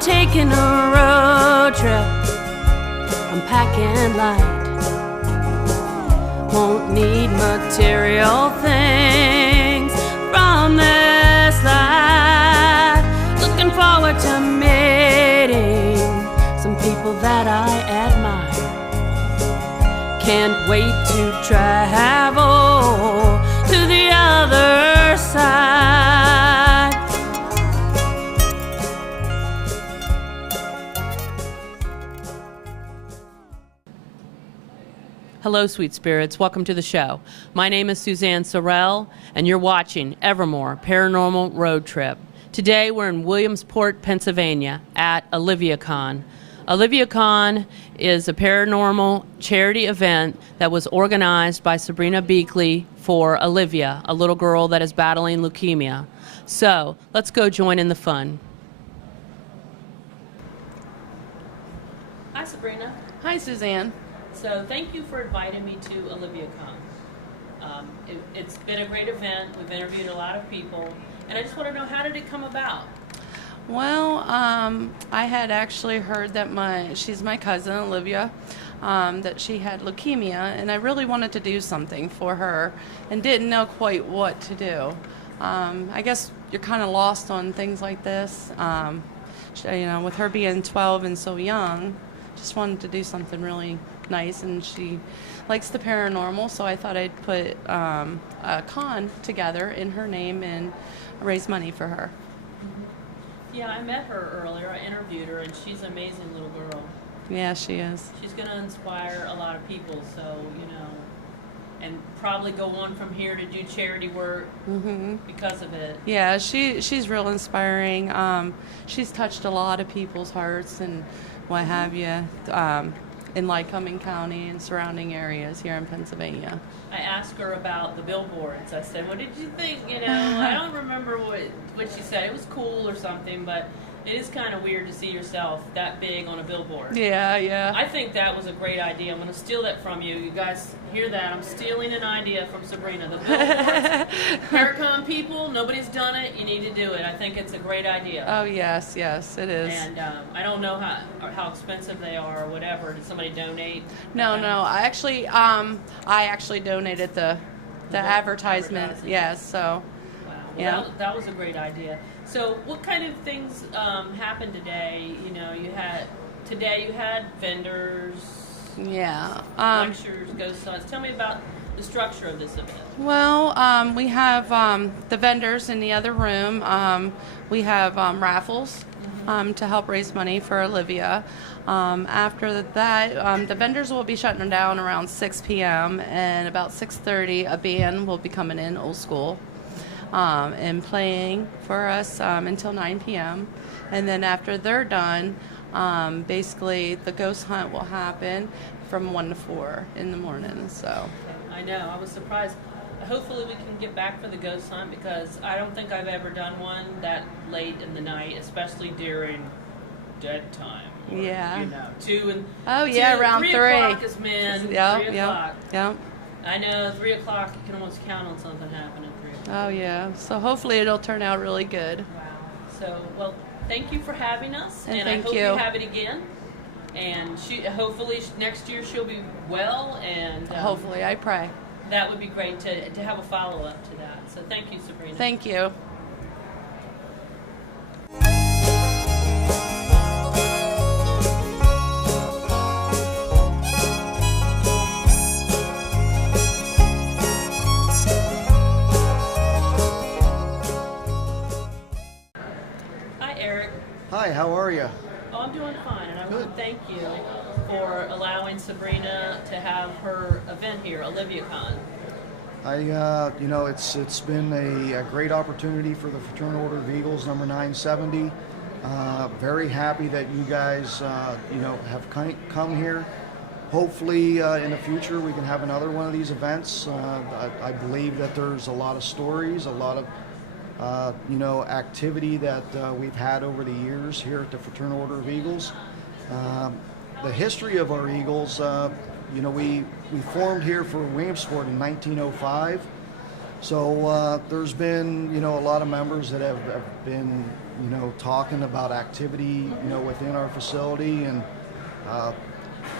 taking a road trip. I'm packing light. Won't need material things from this life. Looking forward to meeting some people that I admire. Can't wait to travel to the other side. Hello, sweet spirits. Welcome to the show. My name is Suzanne Sorrell, and you're watching Evermore Paranormal Road Trip. Today, we're in Williamsport, Pennsylvania, at OliviaCon. OliviaCon is a paranormal charity event that was organized by Sabrina Beackley for Olivia, a little girl that is battling leukemia. So, let's go join in the fun. Hi, Sabrina. Hi, Suzanne. So thank you for inviting me to OliviaCon. It's been a great event. We've interviewed a lot of people, and I just want to know, how did it come about? Well, I had actually heard that she's my cousin, Olivia, that she had leukemia, and I really wanted to do something for her and didn't know quite what to do. I guess you're kind of lost on things like this. With her being 12 and so young, just wanted to do something really nice, and she likes the paranormal, so I thought I'd put a con together in her name and raise money for her. Yeah, I met her earlier. I interviewed her, and she's an amazing little girl. Yeah, she is. She's going to inspire a lot of people, so, and probably go on from here to do charity work because of it. Yeah, she's real inspiring. She's touched a lot of people's hearts and what have you. In Lycoming County and surrounding areas here in Pennsylvania. I asked her about the billboards. I said, what did you think? I don't remember what she said. It was cool or something, but it is kind of weird to see yourself that big on a billboard. Yeah. I think that was a great idea. I'm going to steal that from you. You guys hear that? I'm stealing an idea from Sabrina. The billboards, Paracon people, nobody's done it. You need to do it. I think it's a great idea. Oh, yes, it is. And I don't know how expensive they are or whatever. Did somebody donate? No. I actually donated the advertisement. Yes, so. Wow. Well, yeah. That was a great idea. So what kind of things happened today? You had vendors, yeah, lectures, ghost hunts. Tell me about the structure of this event. Well, we have the vendors in the other room. We have raffles to help raise money for Olivia. After that, the vendors will be shutting down around 6 p.m. and about 6:30, a band will be coming in, old school. And playing for us until 9 p.m. And then after they're done, basically the ghost hunt will happen from 1 to 4 in the morning. So I know, I was surprised. Hopefully we can get back for the ghost hunt, because I don't think I've ever done one that late in the night, especially during dead time. Or, yeah. 2 and around 3 3 o'clock is men. 3 o'clock. Yep. I know 3 o'clock you can almost count on something happening at 3 o'clock. Oh yeah. So hopefully it'll turn out really good. Wow. So, well, thank you for having us, and I hope you have it again. And hopefully next year she'll be well, and hopefully, I pray. That would be great to have a follow-up to that. So thank you, Sabrina. Thank you. Hi, Eric. Hi, how are you? Oh, I'm doing fine, and I want to thank you for allowing Sabrina to have her event here, OliviaCon. It's been a great opportunity for the Fraternal Order of Eagles, number 970. Very happy that you guys, have come here. Hopefully, in the future, we can have another one of these events. I believe that there's a lot of stories, a lot of activity that we've had over the years here at the Fraternal Order of Eagles. The history of our Eagles, we formed here for Williamsport in 1905. So there's been, a lot of members that have been, you know, talking about activity, you know, within our facility. And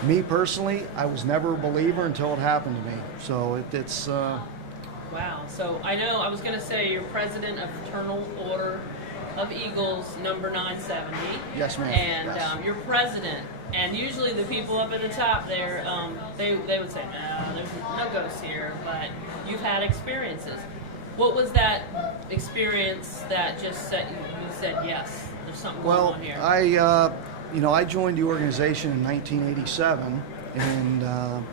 me personally, I was never a believer until it happened to me. So it's Wow. So I know I was going to say you're president of Fraternal Order of Eagles number 970. Yes, ma'am. And Yes. you're president. And usually the people up at the top there, they would say, no, there's no ghosts here. But you've had experiences. What was that experience that just said you said, yes, there's something going on here? I joined the organization in 1987, and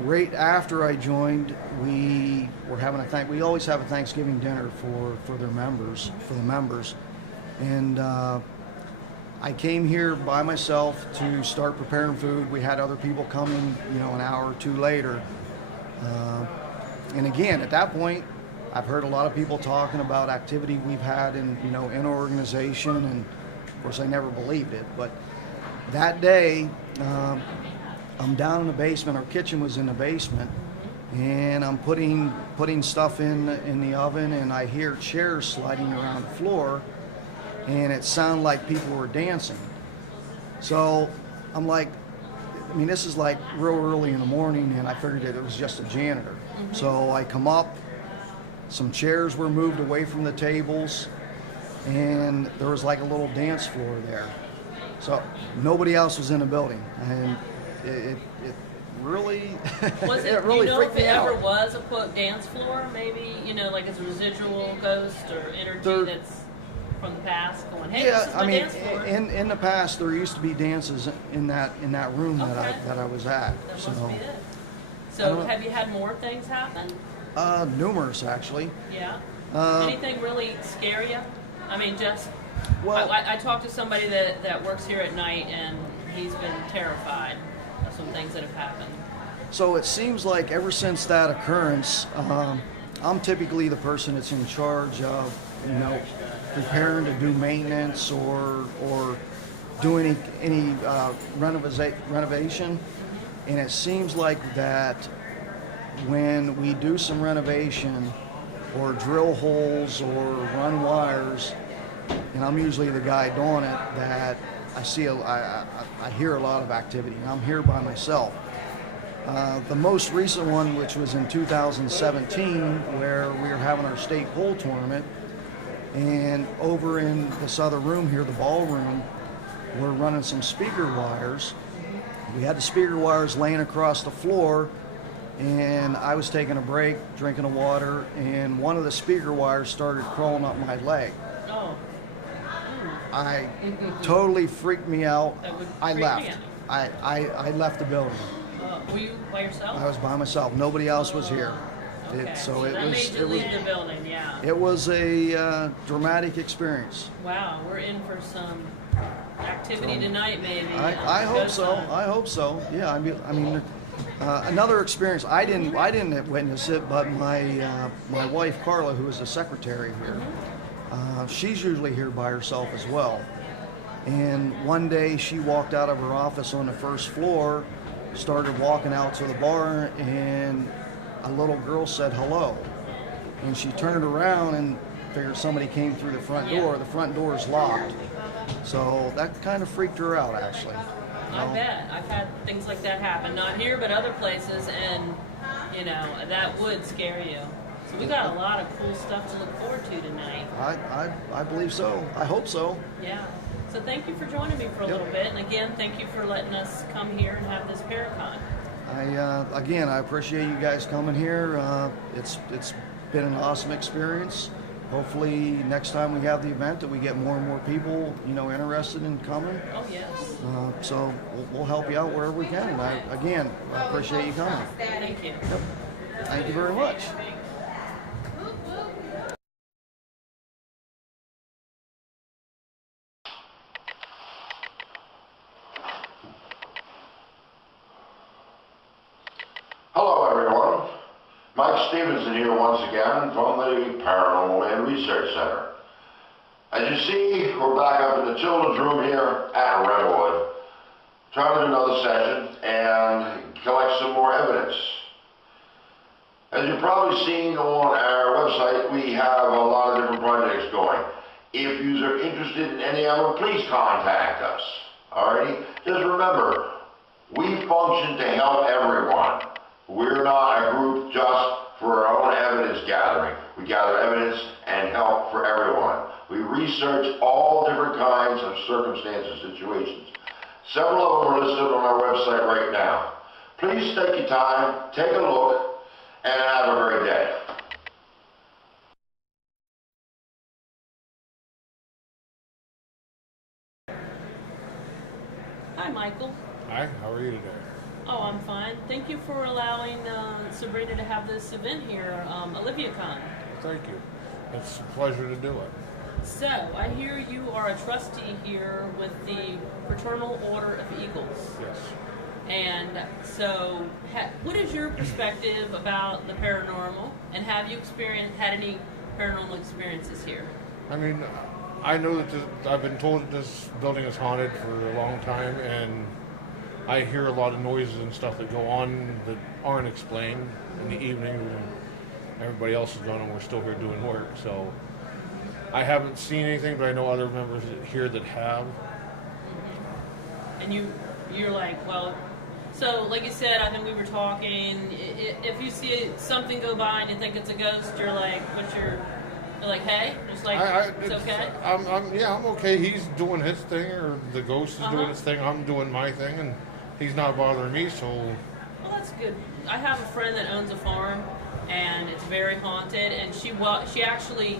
right after I joined, we were having we always have a Thanksgiving dinner for the members, and I came here by myself to start preparing food. We had other people coming, you know, an hour or two later, and again, at that point, I've heard a lot of people talking about activity we've had in our organization, and of course I never believed it. But that day, I'm down in the basement. Our kitchen was in the basement, and I'm putting stuff in the oven, and I hear chairs sliding around the floor, and it sounded like people were dancing. So I'm like, I mean, this is like real early in the morning, and I figured that it was just a janitor. Mm-hmm. So I come up. Some chairs were moved away from the tables, and there was like a little dance floor there. So nobody else was in the building, and it really was it, it really you know, freaked if it me out. ever was a quote dance floor, maybe, you know, like it's a residual ghost or energy that's from the past going, hey, this is my dance floor. in the past there used to be dances in that room Okay. that I was at. That So must be it. So have you had more things happen? numerous actually. Yeah. Anything really scare you? I mean, just Well, I talked to somebody that works here at night, and he's been terrified of some things that have happened. so it seems like ever since that occurrence, I'm typically the person that's in charge of, you know, preparing to do maintenance or do any renovation. And it seems like that when we do some renovation or drill holes or run wires, and I'm usually the guy doing it, that I hear a lot of activity, and I'm here by myself. The most recent one, which was in 2017, where we were having our state pool tournament, and over in this other room here, the ballroom, we're running some speaker wires. We had the speaker wires laying across the floor, and I was taking a break, drinking a water, and one of the speaker wires started crawling up my leg. Oh. I totally freaked me out. That would I freak left. me I left the building. Were you by yourself? I was by myself. Nobody else was here. Okay. So it that made you was leave the building, yeah. it was a dramatic experience. Wow, we're in for some activity tonight, maybe. I hope so. I hope so. Yeah. I mean, another experience. I didn't witness it, but my wife Carla, who is the secretary here, she's usually here by herself as well. And one day she walked out of her office on the first floor, started walking out to the bar, and a little girl said hello. And she turned around and figured somebody came through the front door. The front door is locked. So that kind of freaked her out, actually. I bet. I've had things like that happen. Not here, but other places, and, you know, that would scare you. So we got a lot of cool stuff to look forward to tonight. I believe so. I hope so. Yeah. So thank you for joining me for a little bit. And again, thank you for letting us come here and have this Paracon. I appreciate you guys coming here. It's been an awesome experience. Hopefully next time we have the event that we get more and more people, you know, interested in coming. Oh, yes. So we'll help you out wherever we can. And I appreciate you coming. Thank you. Yep. Thank you very much. Hello everyone, Mike Stevenson here once again from the Paranormal and Research Center. As you see, we're back up in the children's room here at Redwood, trying to do another session and collect some more evidence. As you've probably seen on our website, we have a lot of different projects going. If you are interested in any of them, please contact us. Alrighty? Just remember, we function to help everyone. We're not a group just for our own evidence gathering. We gather evidence and help for everyone. We research all different kinds of circumstances, situations. Several of them are listed on our website right now. Please take your time, take a look, and have a great day. Hi, Michael. Hi, how are you today? Oh, I'm fine. Thank you for allowing Sabrina to have this event here, OliviaCon. Thank you. It's a pleasure to do it. So, I hear you are a trustee here with the Fraternal Order of Eagles. Yes. And so, what is your perspective about the paranormal? And have you had any paranormal experiences here? I mean, I know that I've been told that this building is haunted for a long time, and I hear a lot of noises and stuff that go on that aren't explained in the evening when everybody else is gone and we're still here doing work. So I haven't seen anything, but I know other members here that have. And you're like, well, so like you said, I think we were talking, if you see something go by and you think it's a ghost, you're like, you're like, hey, just like, it's okay? I'm okay. He's doing his thing, or the ghost is doing his thing. I'm doing my thing, and he's not bothering me, so. Well, that's good. I have a friend that owns a farm, and it's very haunted, and she actually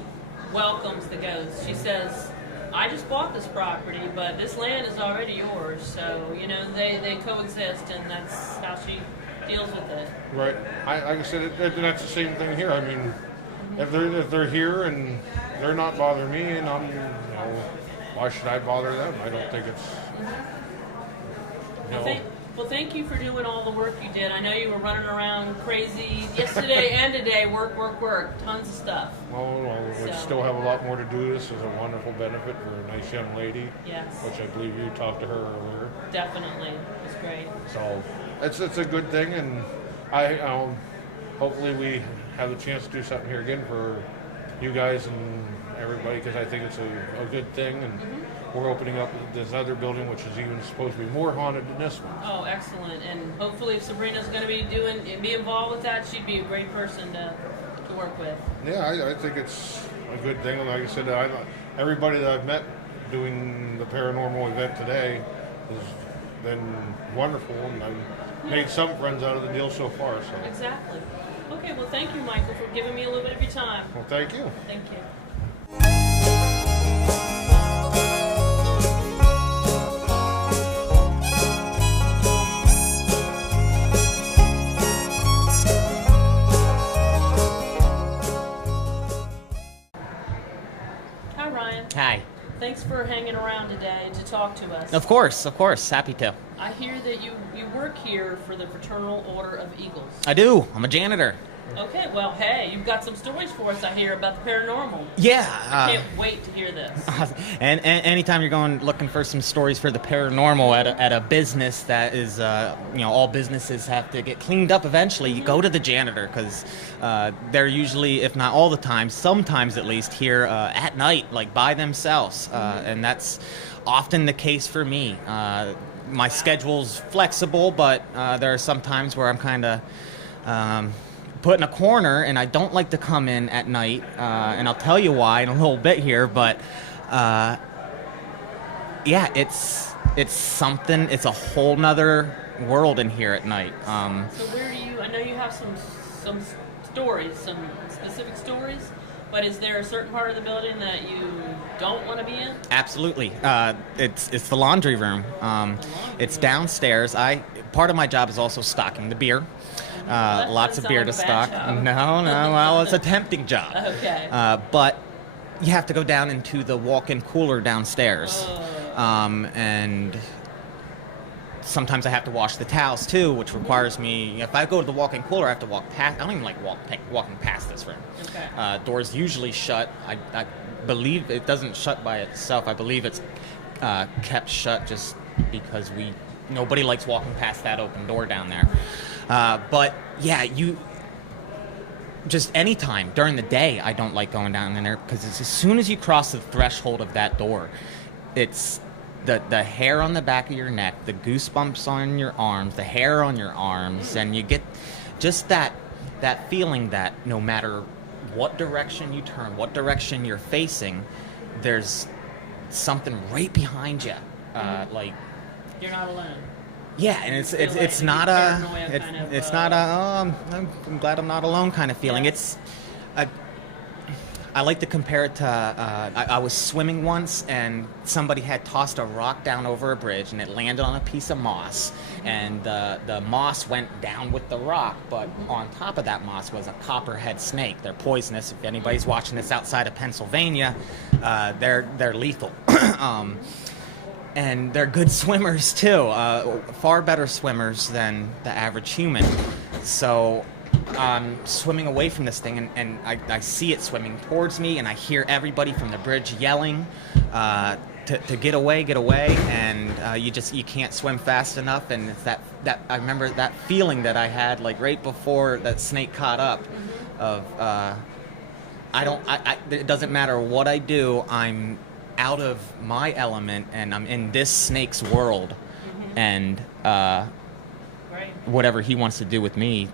welcomes the ghosts. She says, I just bought this property, but this land is already yours, so, they coexist, and that's how she deals with it. Right. Like I said, that's the same thing here. I mean, if they're here and they're not bothering me, and I'm, why should I bother them? I don't think it's. Well, thank you for doing all the work you did. I know you were running around crazy yesterday and today. Work, tons of stuff. Well, we still have a lot more to do. This is a wonderful benefit for a nice young lady. Yes. Which I believe you talked to her earlier. Definitely, it was great. So it's a good thing, and hopefully we have the chance to do something here again for you guys and everybody, because I think it's a good thing, and we're opening up this other building, which is even supposed to be more haunted than this one. Oh, excellent. And hopefully if Sabrina's going to be involved with that, she'd be a great person to work with. Yeah, I think it's a good thing. And like I said, everybody that I've met doing the paranormal event today has been wonderful, and I've made some friends out of the deal so far. So. Exactly. Okay, well, thank you, Michael, for giving me a little bit of your time. Well, thank you. Thank you. Hi, Ryan. Hi. Thanks for hanging around today to talk to us. Of course. Happy to. I hear that you work here for the Fraternal Order of Eagles. I do. I'm a janitor. Okay, well, hey, you've got some stories for us, I hear, about the paranormal. Yeah. I can't wait to hear this. And anytime you're going looking for some stories for the paranormal at a business that is, all businesses have to get cleaned up eventually, you go to the janitor, because they're usually, if not all the time, sometimes at least, here at night, like by themselves. And that's often the case for me. My schedule's flexible, but there are some times where I'm kind of put in a corner, and I don't like to come in at night, and I'll tell you why in a little bit here, but it's something. It's a whole nother world in here at night. So where do you, I know you have some stories, some specific stories, but is there a certain part of the building that you don't want to be in? Absolutely. It's the laundry room. It's downstairs. Part of my job is also stocking the beer. Lots of beer to stock. No, well, it's a tempting job. Okay. But you have to go down into the walk-in cooler downstairs. And sometimes I have to wash the towels too, which requires me, if I go to the walk-in cooler, I have to walk past. I don't even like walking past this room. Okay. Doors usually shut. I believe it doesn't shut by itself. I believe it's kept shut just because nobody likes walking past that open door down there. But yeah, just any time during the day, I don't like going down in there because as soon as you cross the threshold of that door, it's the hair on the back of your neck, the goosebumps on your arms, the hair on your arms, and you get just that feeling that no matter what direction you turn, what direction you're facing, there's something right behind you. Like You're not alone. yeah, and it's not I'm glad I'm not alone kind of feeling. Yes. I like to compare it to I was swimming once and somebody had tossed a rock down over a bridge and it landed on a piece of moss, and the moss went down with the rock, but on top of that moss was a copperhead snake. They're poisonous. If anybody's watching this outside of Pennsylvania, they're lethal. And they're good swimmers too, far better swimmers than the average human. So I'm swimming away from this thing, and I see it swimming towards me, and I hear everybody from the bridge yelling to get away, and you can't swim fast enough, and it's that I remember that feeling that I had like right before that snake caught up, of it doesn't matter what I do, I'm out of my element and I'm in this snake's world, and whatever he wants to do with me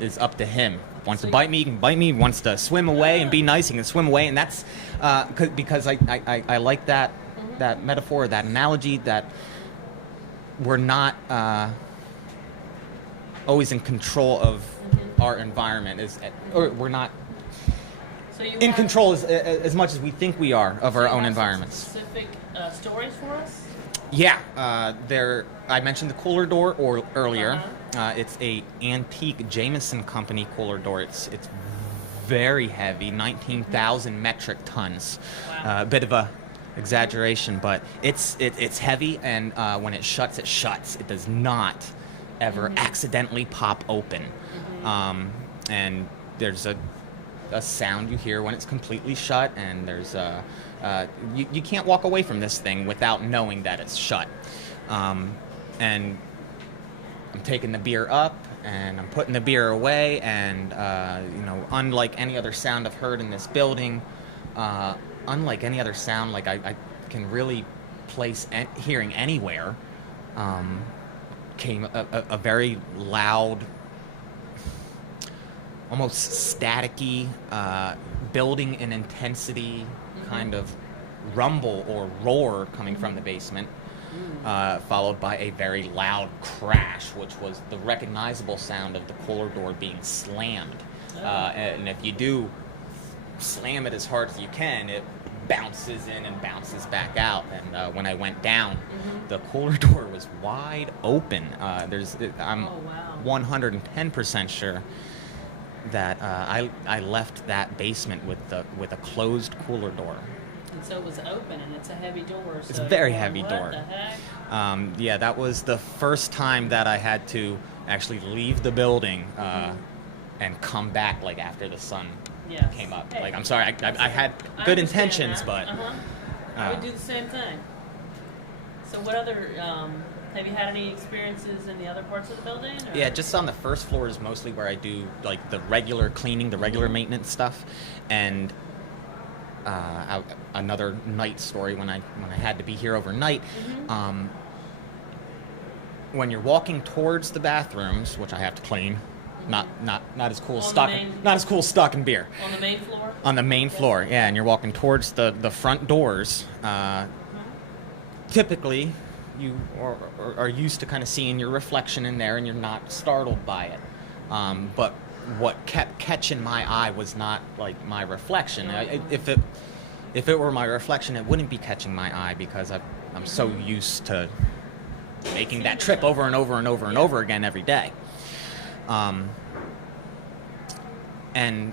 is up to him. Wants to bite me, he can bite me. Wants to swim away and be nice, he can swim away. And that's because I like that metaphor, that analogy, that we're not always in control of our environment, or we're not So you in have control as much as we think we are of our you own have some environments. Specific stories for us? Yeah, I mentioned the cooler door earlier. It's a antique Jameson Company cooler door. It's very heavy, 19,000 metric tons. Wow. A bit of a exaggeration, but it's heavy, and when it shuts, it shuts. It does not ever accidentally pop open. And there's a sound you hear when it's completely shut, and there's you can't walk away from this thing without knowing that it's shut. And I'm taking the beer up and I'm putting the beer away, and unlike any other sound I've heard in this building, unlike any other sound like I can really place hearing anywhere, came a very loud, almost staticky, building in intensity kind of rumble or roar coming from the basement, followed by a very loud crash, which was the recognizable sound of the cooler door being slammed. And if you do slam it as hard as you can, it bounces in and bounces back out. And when I went down, the cooler door was wide open. I'm 110% sure that I left that basement with a closed cooler door. And so it was open, and it's a heavy door. It's a very heavy what door. The heck? Yeah, that was the first time that I had to actually leave the building and come back like after the sun Yes. came up. Hey, Like, I'm sorry, I had I good understand intentions, that. but I would do the same thing. So what other, have you had any experiences in the other parts of the building? Or? yeah, just on the first floor is mostly where I do like the regular cleaning, the regular maintenance stuff, and another night story when I had to be here overnight. When you're walking towards the bathrooms, which I have to clean, not as cool as stocking beer. On the main floor? On the main floor, yeah, and you're walking towards the front doors. Typically, you are used to kind of seeing your reflection in there, and you're not startled by it. But what kept catching my eye was not like my reflection. If it were my reflection, it wouldn't be catching my eye because I'm so used to making that trip over and over and over and over again every day. And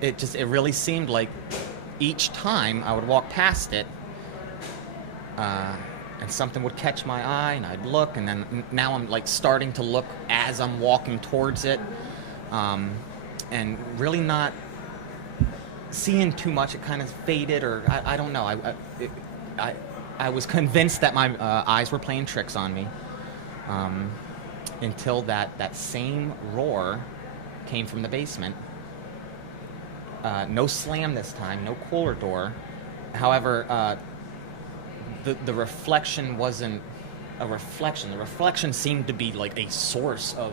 it really seemed like each time I would walk past it, and something would catch my eye, and I'd look, and then now I'm like starting to look as I'm walking towards it, and really not seeing too much. It kind of faded, or I don't know. I was convinced that my eyes were playing tricks on me, until that same roar came from the basement, No slam this time, no cooler door. However, the reflection wasn't a reflection. The reflection seemed to be like a source of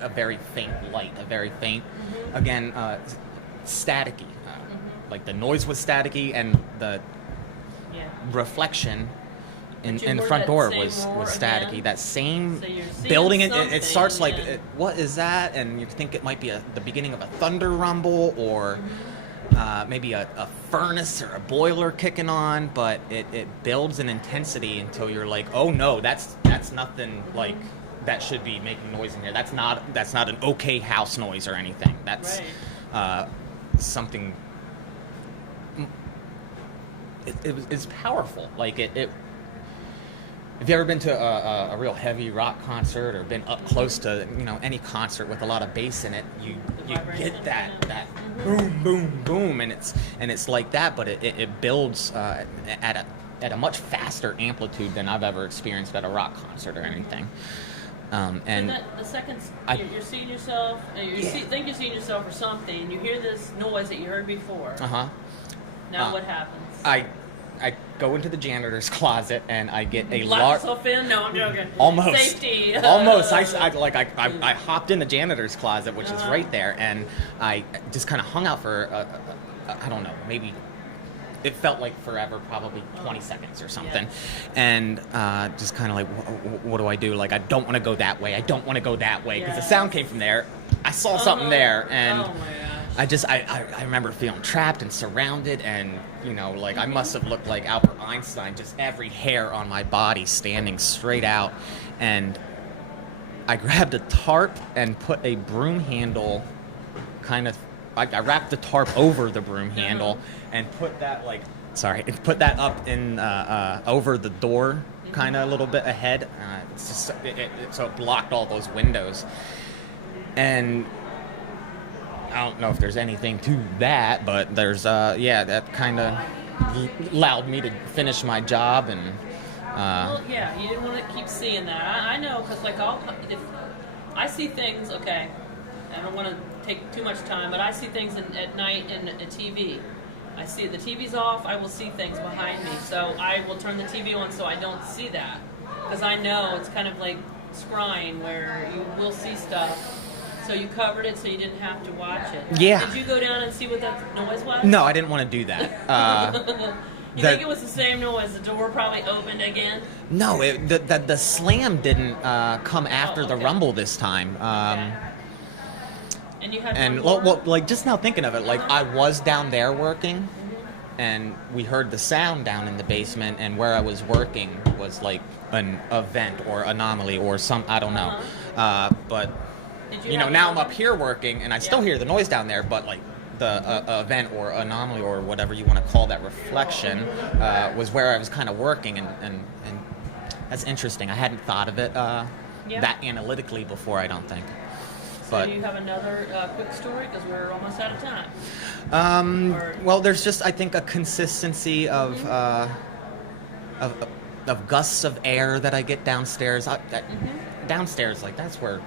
a very faint light, a very faint, again, staticky. Like the noise was staticky, and the reflection in the front door was staticky. Again? That same So you're seeing building, it something, starts like, yeah. what is that? And you think it might be the beginning of a thunder rumble, or maybe a furnace or a boiler kicking on, but it builds in intensity until you're like, oh no, that's nothing like that should be making noise in here. That's not an okay house noise or anything. That's something. It's powerful. Like it. If you ever been to a real heavy rock concert or been up close to any concert with a lot of bass in it, you get that boom boom boom, and it's like that, but it builds at a much faster amplitude than I've ever experienced at a rock concert or anything. And the second you're seeing yourself, think you're seeing yourself or something, you hear this noise that you heard before. Now what happens? I go into the janitor's closet and I get a Lock large. yourself in? No, I'm joking. Almost. Safety. Almost. I hopped in the janitor's closet, which is right there, and I just kind of hung out for I don't know, maybe it felt like forever, probably 20 seconds or something, and just kind of like, what do I do? Like, I don't want to go that way. I don't want to go that way because the sound came from there. I saw something there, and. Oh my gosh. I remember feeling trapped and surrounded, and like I must have looked like Albert Einstein, just every hair on my body standing straight out. And I grabbed a tarp and put a broom handle I wrapped the tarp over the broom handle and put that up in over the door, kind of a little bit ahead. It's just so it blocked all those windows. And I don't know if there's anything to that, but there's that kind of allowed me to finish my job. And you didn't want to keep seeing that. I know, because if I see things, okay, I don't want to take too much time, but I see things at night in a TV. I see the TV's off, I will see things behind me, so I will turn the TV on so I don't see that, because I know it's kind of like scrying where you will see stuff. So you covered it so you didn't have to watch it. Yeah. Did you go down and see what that noise was? No, I didn't want to do that. You think it was the same noise? The door probably opened again? No, the slam didn't come after the rumble this time. And you had like just now thinking of it, like I was down there working, and we heard the sound down in the basement, and where I was working was like an event or anomaly or I don't know. But now I'm up here working, and I still hear the noise down there, but like the event or anomaly or whatever you want to call that reflection was where I was kind of working, and that's interesting. I hadn't thought of it that analytically before, I don't think. So do you have another quick story, because we're almost out of time? Well, there's just, I think, a consistency of gusts of air that I get downstairs. Downstairs, like that's where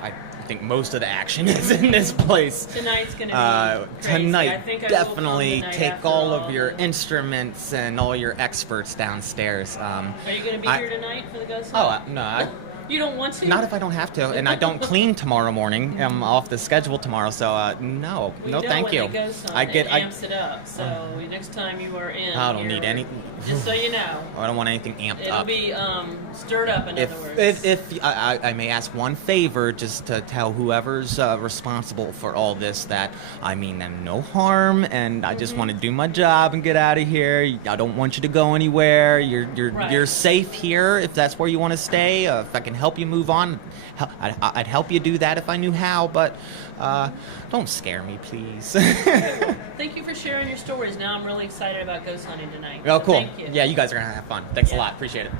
I think most of the action is in this place. Tonight's gonna be crazy. Tonight, I think definitely take after all of your instruments and all your experts downstairs. Are you going to be here tonight for the ghost Oh, hunt? no. You don't want to? Not if I don't have to, and I don't clean tomorrow morning. I'm off the schedule tomorrow, so no, thank you. It amps it up. So next time you are in, I don't need any. Just so you know, I don't want anything amped it'll up. be stirred up. In other words, if I may ask one favor, just to tell whoever's responsible for all this that I mean them no harm, and I just want to do my job and get out of here. I don't want you to go anywhere. You're safe here if that's where you want to stay. If I can help you move on, I'd help you do that if I knew how, but don't scare me, please. Thank you for sharing your stories. Now I'm really excited about ghost hunting tonight. Oh, cool. Thank you. Yeah, you guys are going to have fun. Thanks a lot. Appreciate it.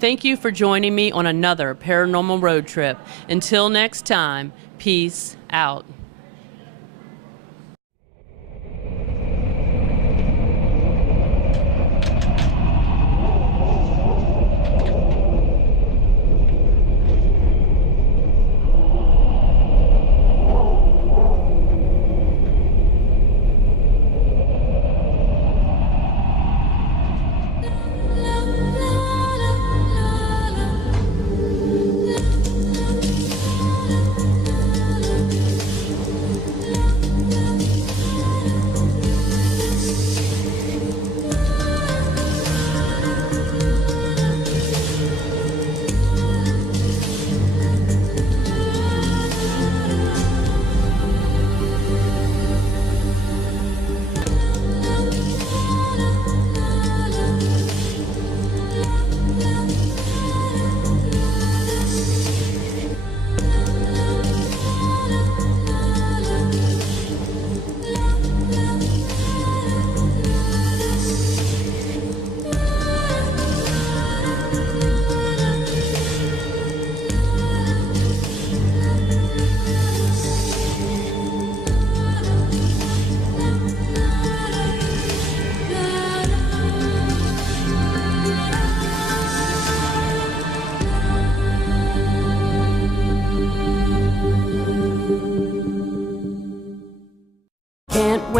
Thank you for joining me on another paranormal road trip. Until next time, peace out.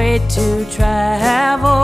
way to travel.